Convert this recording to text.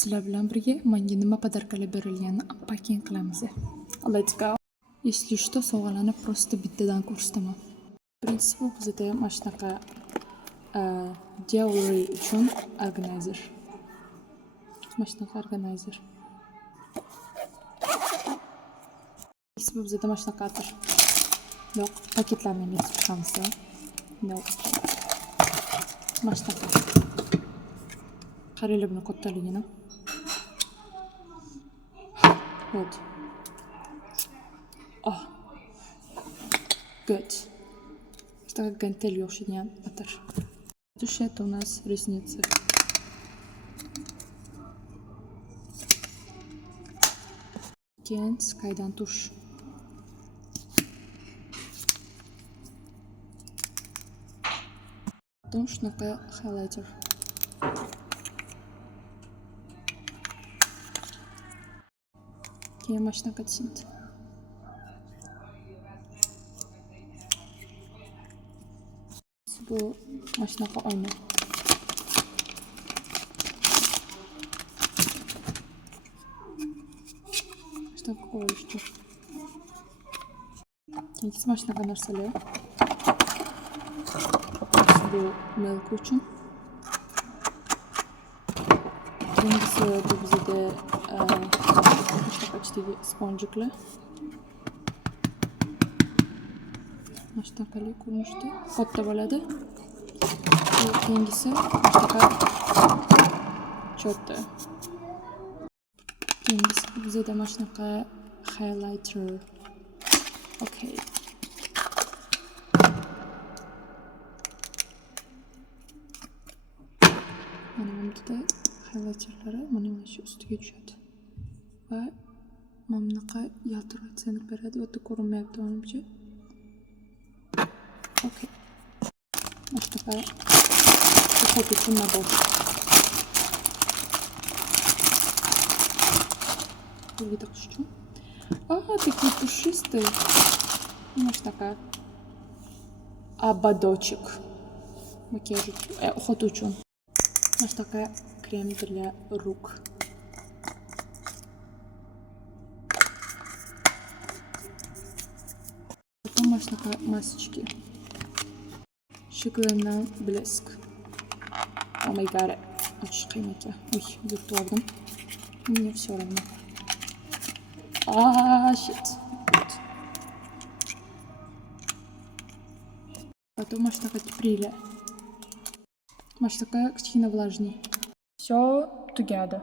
Sizlar bilan birga menga nima podarkalar berilganini unpacking qilamiz. Let's go. Если что, sovg'alarni просто bittadan ko'rsataman. Birinchisi bu bizda mana shunaqa jewelry uchun organizer. Mana shunaqa organizer. Ikkinchisi bu bizda mana shunaqadir. Yo'q, paketlarni yechib chiqamiz. Yo'q. Mana shunaqa. Qaranglar buni kattaligini. Вот. Oh. Good. Что гантель o'xshagan atir. Tush это у нас ресницы. Keyin Skydan tush. Потом shunaqa highlighter. Keyin mana shunaqa tint. Bu mana shunaqa oyna. Shunaqa qo'yishdi. Keyingi mana shunaqa narsalar. Bu milk uchun. Keyingisi bu bizda shunaqa ichdagi sponjiklar. Mana shunaqalik ko'rinishda katta bo'ladi. Keyingisi shunaqa cho'tta. Keyingisi bizda mana shunaqa highlighter. Okay. Mana bunda highlighterlari mana shu ustiga tushadi. Va mana bunaqa yaltiroqlik beradi. Bu yerda ko'rinmayapti menimcha. Okay. Mana shunaqa qo'l uchun nabor. Qo'lga taqish uchun. Такие пушистые. Mana shunaqa ободочек. Макияж уход uchun. Mana shunaqa krem для рук. Потом mana shunaqa масочки. Шикарный блеск. Oh my god. Ochish qiyin ekan. Uy, yurtib oldim. Мне все равно. Shit. Потом mana shunaqa kipriklar. Mana shunaqa kichkina влажный. Все together.